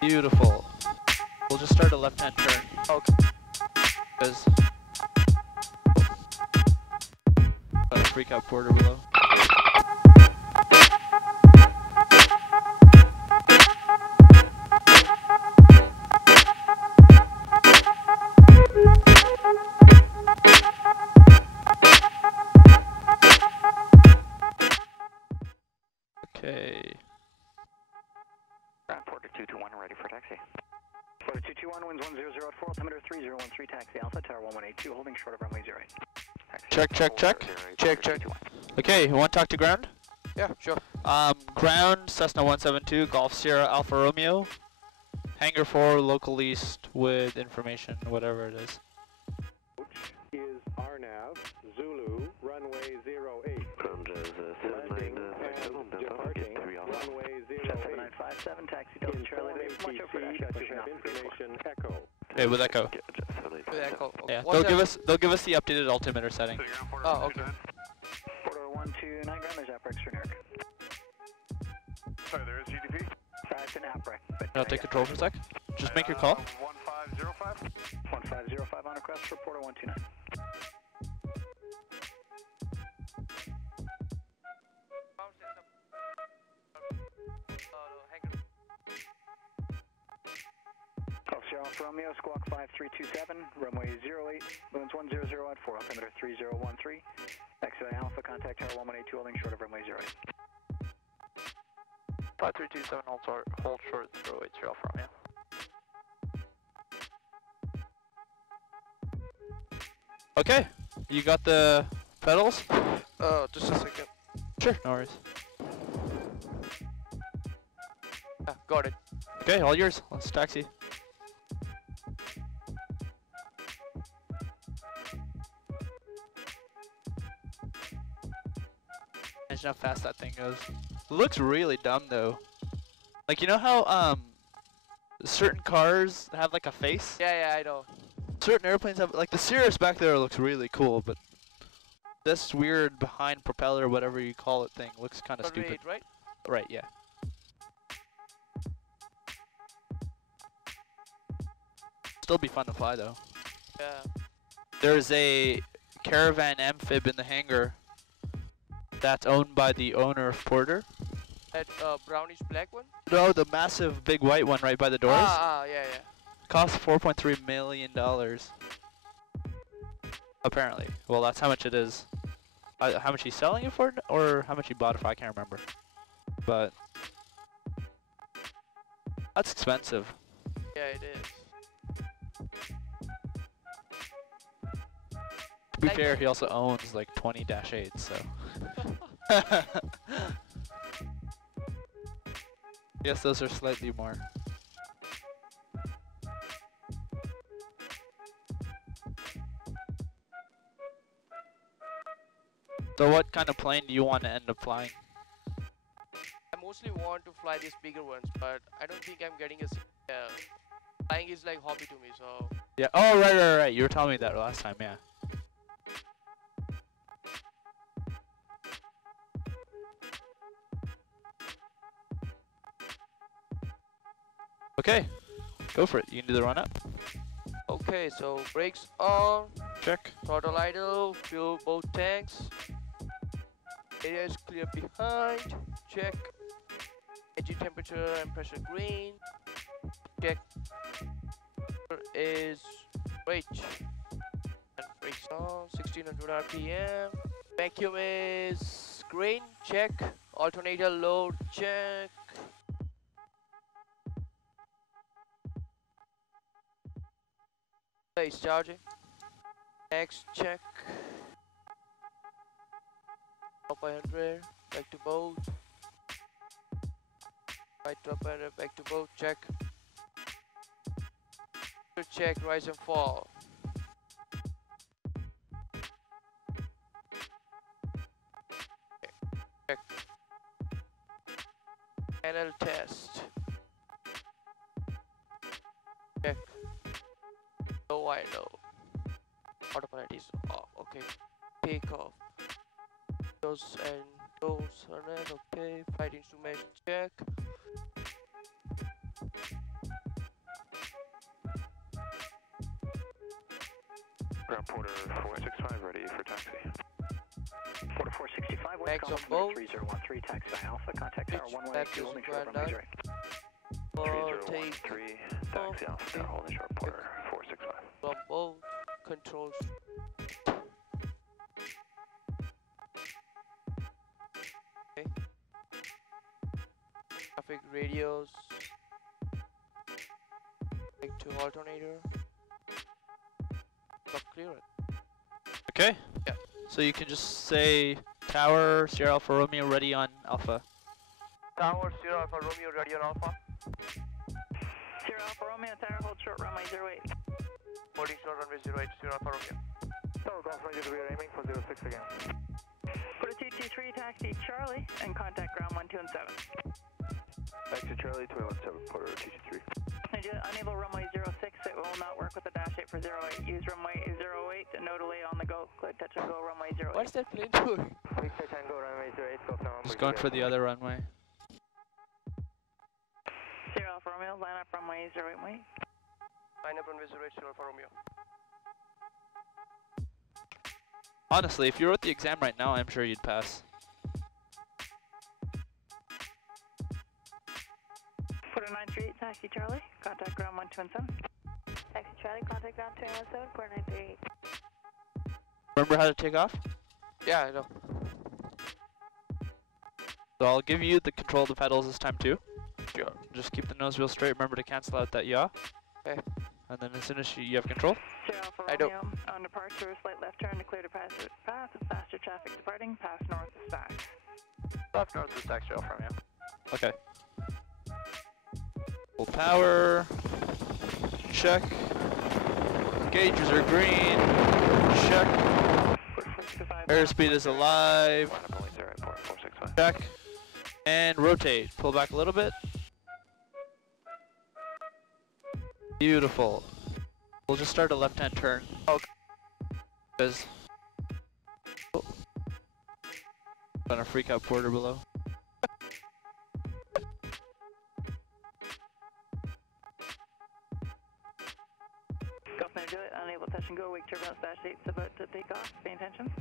Beautiful. We'll just start a left-hand turn. Okay. Because got a freak out border below. Okay. Ground Porter 221, ready for taxi. Porter 221, winds 1004, altimeter 3013, taxi Alpha, tower 1182, holding short of runway 08. Check. Check. Okay, you want to talk to ground? Yeah, sure. Ground, Cessna 172, Golf Sierra Alpha Romeo. Hangar 4, local east with information, whatever it is. Is RNAV, Zulu, runway 08. Landing and departing, runway 08. 7957, taxi Delta Charlie, much over dash, pushing off information echo. Okay, with echo. With echo. Okay. Yeah, What's they'll give us the updated altimeter setting. Oh, okay. Porter 129, ground, there's APREX for New York. Sorry, there is GDP. It's an APREX, but I'll take control for a sec. Just make your call. 1505. 1505 on request for Porter 129. Golf Sierra Alpha Romeo, squawk 5327, runway 08, winds 100 at 4, altimeter 3013. Exit Alpha, contact tower 1182, holding short of runway 08. 5327, hold short 080 Alpha Romeo. Okay, you got the pedals? Just a second. Sure, no worries. Yeah, got it. Okay, all yours. Let's taxi. Imagine how fast that thing goes. It looks really dumb though. Like, you know how certain cars have like a face? Yeah, I know. Certain airplanes have, like the Cirrus back there looks really cool, but this weird behind propeller, whatever you call it thing, looks kind of stupid. Right? Right, yeah. Still be fun to fly though. Yeah. There's a Caravan amphib in the hangar that's owned by the owner of Porter. That brownish black one? No, the massive big white one right by the doors. Yeah. Costs $4.3 million. Apparently. Well, that's how much it is. How much he's selling it for, or how much he bought it for, I can't remember. But that's expensive. Yeah, it is. To be fair, he also owns like 20 Dash 8s, so. Yes, those are slightly more. So what kind of plane do you want to end up flying? I mostly want to fly these bigger ones, but I don't think I'm getting a... flying is like hobby to me, so... Yeah, oh right. You were telling me that last time, yeah. Okay, go for it. You can do the run up. Okay, so brakes on. Check. Throttle idle, fuel both tanks. Area is clear behind. Check. Engine temperature and pressure green. Check. Is brake. And brakes on. 1600 RPM. Vacuum is green. Check. Alternator load. Check. Is charging. Next check. Up 100. Back to boat. Right up 100. Back to boat. Check. Check. Rise and fall. Check. Panel test. Check. No, I know. Autopilot is off. Okay. Take off. Those and those are okay. Flight instruments check. Porter 465 ready for taxi. Porter 465, wind Max calm on both. 3013, taxi by Alpha, contact tower Pitch 112, holding short, left runway is 08. take 3013, taxi Alpha Tower holding short, Porter 465. from both controls. Okay. Traffic radios. Take to alternator. Stop clear it. Okay. Yeah. So you can just say Tower Sierra Alpha Romeo ready on Alpha. Tower Sierra Alpha Romeo ready on Alpha. Sierra Alpha Romeo, tower hold short, runway 08. Holding short runway 08 Sierra Alpha Romeo. Tower Golf Ranger, we are aiming for 06 again. Put a 223, taxi Charlie, and contact ground 12 and 7. Taxi Charlie 217, Porter 223. Unable runway 06, it will not work with the dash 8 for 08. Use runway 08, no delay on the go. Clear touch and go runway 08. What's that plane doing? Victor Tango, runway 08, go from Just going for the other runway. Sierra Alpha Romeo, line up runway 08, wait. Line up runway 08 Sierra Alpha Romeo. Honestly, if you wrote the exam right now, I'm sure you'd pass. Put a 938, taxi Charlie, contact ground 12 and 7. Taxi Charlie, contact ground 217, quarter 938. Remember how to take off? Yeah, I know. So I'll give you the control of the pedals this time too. Sure. Just keep the nose wheel straight. Remember to cancel out that yaw. Okay. And then as soon as you have control. Sierra Alpha I don't. Romeo, on departure, slight left turn to clear the path, faster traffic departing, pass north of Stacks. Left north is Sierra Alpha Romeo. Okay. Full power. Check. Gauges are green. Check. Airspeed is alive. Line up only 0 Porter 465. Check. And rotate. Pull back a little bit. Beautiful. We'll just start a left-hand turn. Okay. Because gonna freak out Porter below. Golf do it, unable touch and go, wake turbulence dash 8's about to take off, pay attention.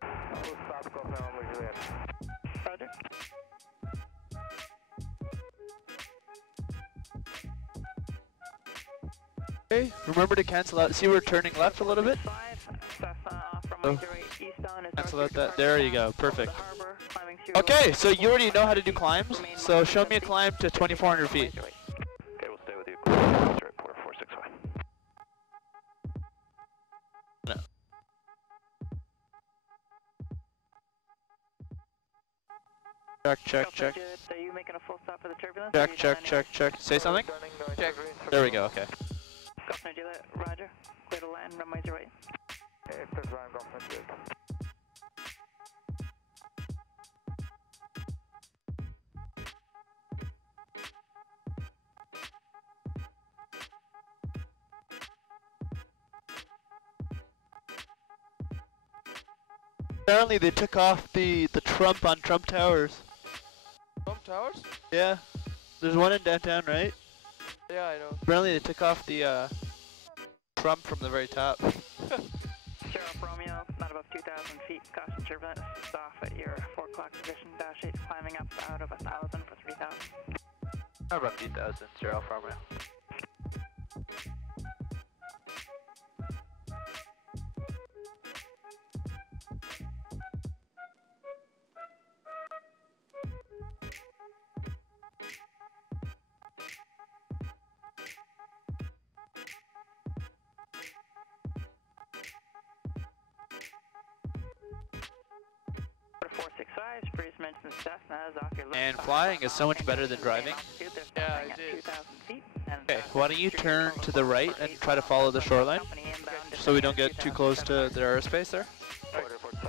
We'll stop, Golf now, I'm Juliet. Roger. Okay, remember to cancel out. See, we're turning left a little bit. Cessna off from Oh. 08 eastbound is Cancel north out that. There you go. Perfect. the harbor, climbing Okay, so you already know how to do climbs. So show me a climb to 2,400 feet. Okay, we'll stay with you. 0 Porter 465. No. Check. Are you making a full stop for the turbulence? Check. Say something? Check. There we go, okay. Golf Juliet, roger. Clear to land, runway 08. Okay, clear to land, Golf Juliet. Apparently they took off the Trump on Trump Towers. Trump Towers? Yeah. There's one in downtown, right? Yeah, I know. Apparently they took off the Trump from the very top. Sierra Alpha Romeo, not above 2,000 feet. Caution turbulence, off at your 4 o'clock position. Dash 8 climbing up out of 1,000 for 3,000. Not about 2,000, Sierra Alpha Romeo. And flying is so much better than driving. Yeah, it is. Okay, why don't you turn to the right and try to follow the shoreline so we don't get too close to their airspace there.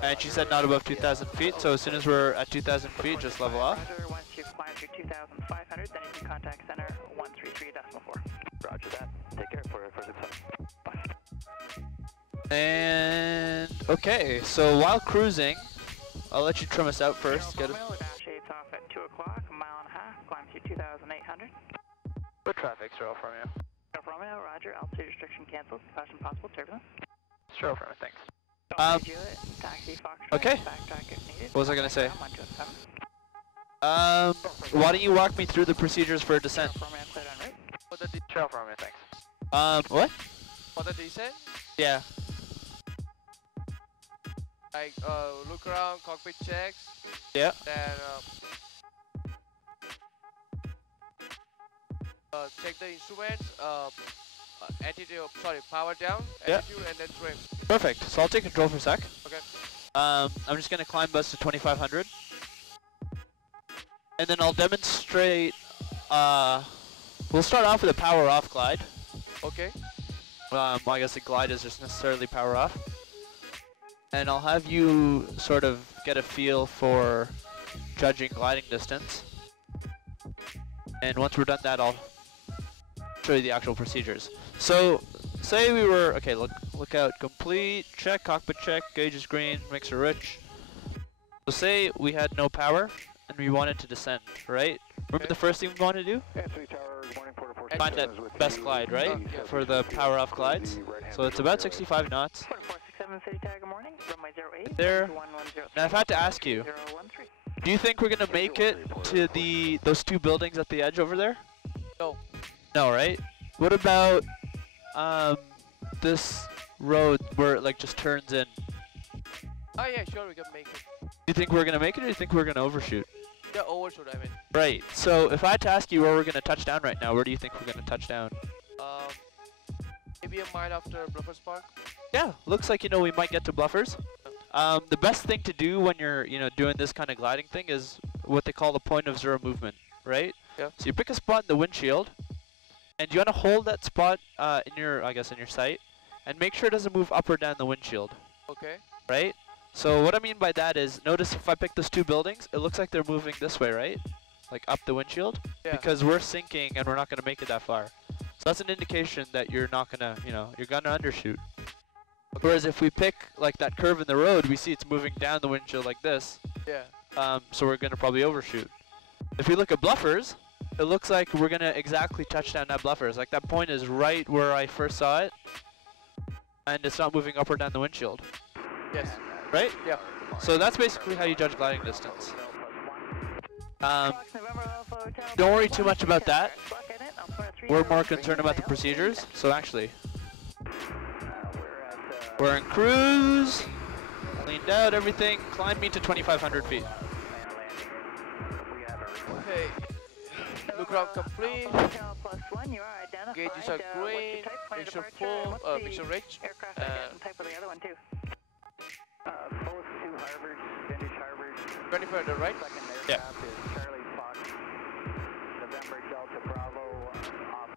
And she said not above 2,000 feet, so as soon as we're at 2,000 feet, just level off. Once you've climbed through 2,500, then you can contact center 133.4. Roger that. Take care, Porter 465. Bye. And okay, so while cruising, I'll let you trim us out first. Get us. Dash 8's off at 2 o'clock, a mile and a half, climb through 2,800. Good traffic, Sierra Alpha Romeo. Alpha Romeo, roger. Altitude restriction canceled. Caution possible turbulence. Sure, affirmative, thanks. Taxi Foxtrot. Okay. Backtrack if needed. What was I gonna say? 127. Why don't you walk me through the procedures for descent? Alpha Romeo cleared en route. For the Sure, affirmative, thanks. What? for the descent, Yeah. like look around, cockpit checks. Yeah. Then check the instruments. Power down, Yeah. attitude, and then trim. Perfect. So I'll take control for a sec. Okay. I'm just gonna climb bus to 2500. And then I'll demonstrate, we'll start off with a power off glide. Okay. Well, I guess a glide is just necessarily power off. And I'll have you sort of get a feel for judging gliding distance. And once we're done that, I'll show you the actual procedures. So, say we were, okay, look out, complete, check, cockpit check, gauge is green, mixer rich. So say we had no power and we wanted to descend, right? Remember the first thing we want to do? Find that best glide, right? Yeah. For the power off glides. So it's about 65 knots. 4467 City Tower, good morning. Runway 08. There. 1103. Now I've had to ask you, 013. do you think we're gonna make it to those two buildings at the edge over there? No. No, right? What about this road where it like just turns in? Oh yeah, sure, we can make it. Do you think we're gonna make it, or do you think we're gonna overshoot? Yeah, overshoot, I mean. Right. So if I had to ask you where we're gonna touch down right now, where do you think we're gonna touch down? Maybe a mile after Bluffers Park. Yeah, looks like we might get to Bluffers. The best thing to do when you're doing this kind of gliding thing is what they call the point of zero movement, right? Yeah. So you pick a spot in the windshield, and you want to hold that spot in your sight, and make sure it doesn't move up or down the windshield, Okay. right? So what I mean by that is, notice if I pick those two buildings, it looks like they're moving this way, right? Like up the windshield, Yeah. because we're sinking and we're not gonna make it that far. So that's an indication that you're not gonna, you're gonna undershoot. Whereas if we pick like that curve in the road, we see it's moving down the windshield like this. Yeah. So we're gonna probably overshoot. If we look at Bluffers, it looks like we're gonna exactly touch down that Bluffers. Like that point is right where I first saw it, and it's not moving up or down the windshield. Yes. Right? Yeah. So that's basically how you judge gliding distance. Fox November Alpha Hotel. Don't worry too much about that. Block in it. I'll swear 3 We're more concerned about the procedures. So actually, we're in cruise, cleaned out everything, climb me to 2,500 feet. Okay. Look around complete. Hotel +1, you are identified. Gauges are What's green. your type, point of Mixture departure, full. what's the Mixture rich. aircraft type and type of the other one too? Both 2 Harvard, Vintage Harvard. 2500, right? Second Yeah. aircraft is Charlie Fox, November Delta Bravo, off.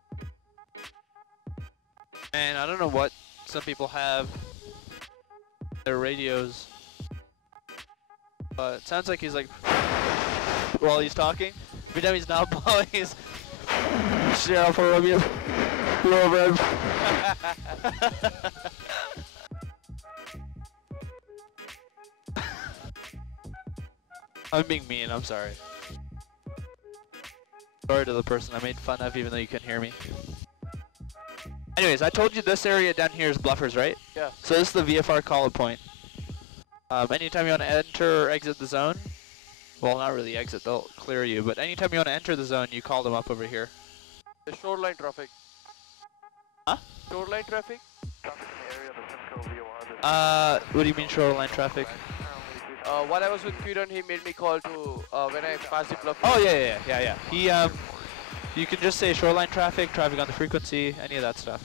And I don't know what some people have their radios, but it sounds like he's like while he's talking. Every time he's not blowing, he's Sierra for Romeo. I'm being mean, I'm sorry. Sorry to the person I made fun of, even though you couldn't hear me. Anyways, I told you this area down here is Bluffers, right? Yeah. So this is the VFR call-up point. Anytime you want to enter or exit the zone, well, not really exit, they'll clear you, but anytime you want to enter the zone, you call them up over here. The shoreline traffic. Huh? Shoreline traffic? What do you mean shoreline traffic? When I was with Kiran, he made me call to when I passed the bluff. Oh, yeah. He, you can just say shoreline traffic, traffic on the frequency, any of that stuff.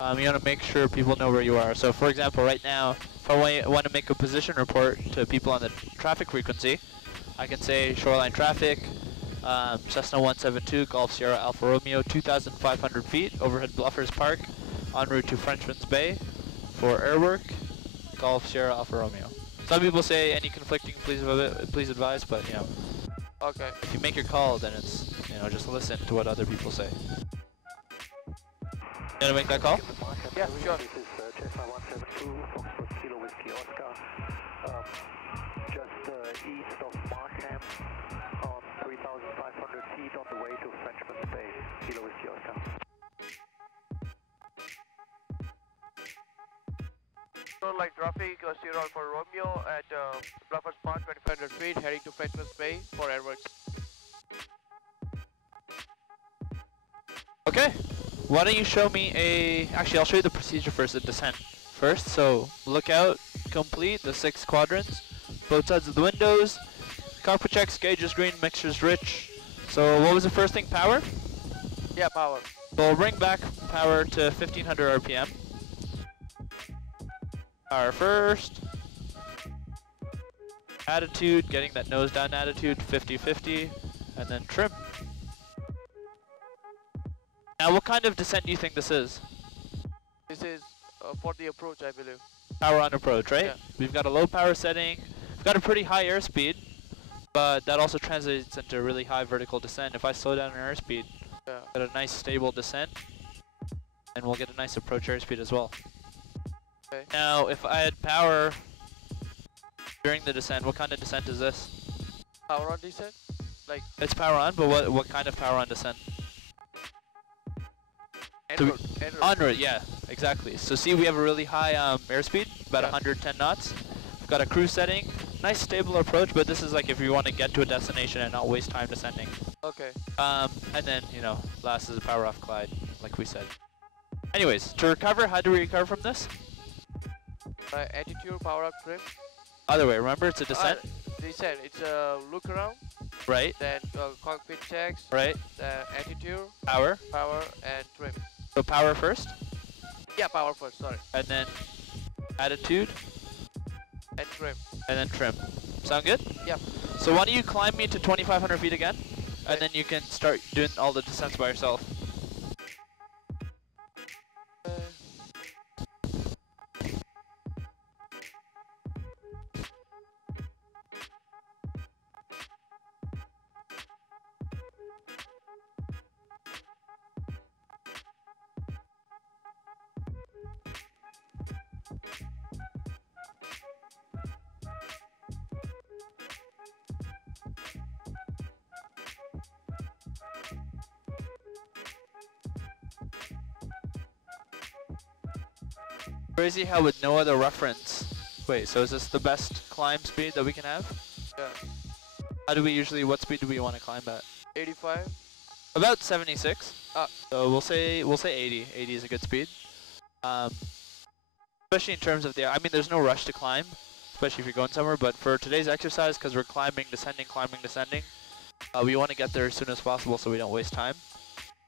You want to make sure people know where you are. So, for example, right now, if I want to make a position report to people on the traffic frequency, I can say shoreline traffic, Cessna 172, Golf Sierra Alpha Romeo, 2,500 feet, overhead Bluffers Park, en route to Frenchman's Bay for air work, Golf Sierra Alpha Romeo. Some people say any conflicting, please advise, but Okay. if you make your call, then it's, just listen to what other people say. You want to make that call? Yeah, sure. This is Cessna 172, Foxtrot Kilo Whiskey Oscar, just east of Markham on 3,500 feet on the way to Frenchman's Bay, Kilo Whiskey Oscar. light traffic, 0 for Romeo at Bluffers Park, 2500 feet, heading to Frenchman's Bay for airworks. Okay, why don't you show me actually I'll show you the procedure first, the descent first. So lookout complete, the 6 quadrants, both sides of the windows, cockpit checks, gauges green, mixtures rich. So what was the first thing, power? Yeah, power. We'll bring back power to 1500 RPM. Power first. Attitude, getting that nose down attitude, 50-50, and then trim. Now what kind of descent do you think this is? This is for the approach, I believe. Power on approach, right? Yeah. We've got a low power setting. We've got a pretty high airspeed, but that also translates into really high vertical descent. If I slow down our airspeed, get a nice stable descent, and we'll get a nice approach airspeed as well. Okay. Now, if I had power during the descent, what kind of descent is this? Power on descent? Like It's power on, but what kind of power on descent? en So route, en route. En route, yeah, exactly. So see, we have a really high airspeed, about 110 knots. We've got a cruise setting, nice stable approach, but this is like if you want to get to a destination and not waste time descending. Okay. And then, you know, last is a power off glide, like we said. Anyways, to recover, how do we recover from this? Attitude, power up, trim. Other way, remember it's a descent, Descent, it's a look around, right? then cockpit checks, Right? attitude, Power. power, and trim. So power first, Yeah, power first, sorry. and then attitude, And trim. and then trim. Sound good? Yep. So why don't you climb me to 2,500 feet again, and Okay. then you can start doing all the descents by yourself. Crazy how with no other reference. Wait, so is this the best climb speed that we can have? Yeah. How do we usually, what speed do we want to climb at? 85. About 76. Ah. So we'll say 80. 80 is a good speed. Especially in terms of the, I mean there's no rush to climb, especially if you're going somewhere, but for today's exercise, because we're climbing, descending, we want to get there as soon as possible so we don't waste time.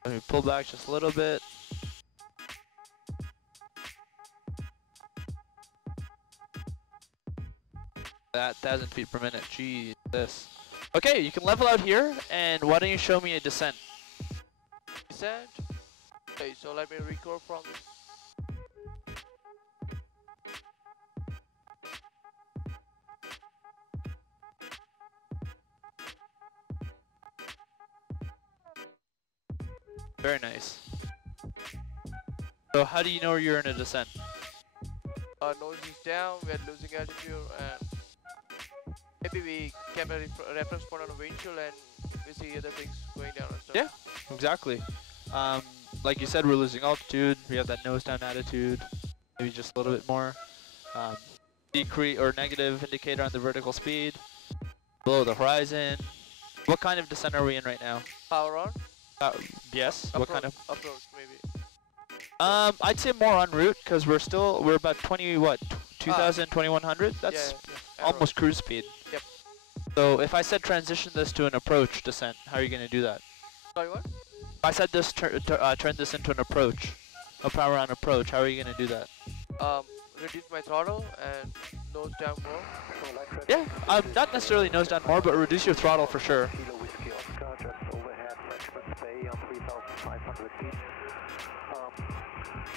Let me pull back just a little bit. That 1,000 feet per minute, Jesus. Okay, you can level out here, and why don't you show me a descent? Descent. Okay, so let me record from this. Very nice. So how do you know you're in a descent? Nose is down, we are losing altitude, and maybe we kept a reference point on the windshield and we see other things going down and stuff. Yeah, exactly. Like you said, we're losing altitude, we have that nose down attitude, maybe just a little bit more. Decrease or negative indicator on the vertical speed, below the horizon. What kind of descent are we in right now? Power on? Yes, Approach, what kind of? approach maybe. I'd say more en route, because we're about 2,000, 2,100? That's yeah, almost cruise speed. Yep. So if I said transition this to an approach descent, how are you going to do that? Sorry, what? If I said this turn this into an approach, a power on approach, how are you going to do that? Reduce my throttle and nose down more. Yeah, not necessarily nose down more, but reduce your throttle for sure. Kilo Whiskey Oscar, just overhead Frenchman's Bay on 3,500 feet.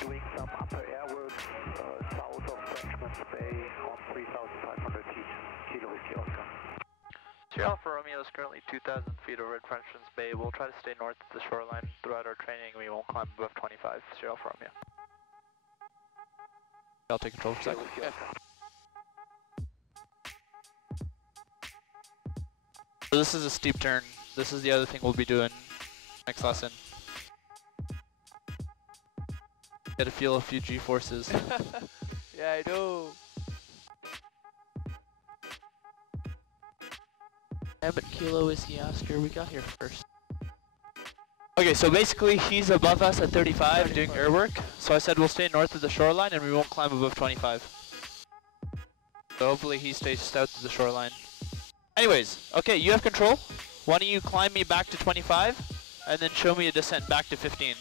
Doing some upper airworks south of Frenchman's Bay on 3,500 feet. Kilo Whiskey Oscar. Sierra Alpha Romeo is currently 2,000 feet over at Frenchman's Bay. We'll try to stay north of the shoreline throughout our training. We won't climb above 25. Sierra Alpha Romeo. I'll take control for a second. Yeah. So this is a steep turn. This is the other thing we'll be doing next lesson. Get to feel a few G-forces. Yeah, I know. Abbott Kilo Whiskey Oscar, we got here first. Okay, so basically he's above us at 35 doing air work. So I said we'll stay north of the shoreline and we won't climb above 25. So hopefully he stays south of the shoreline. Anyways, okay, you have control. Why don't you climb me back to 25 and then show me a descent back to 15.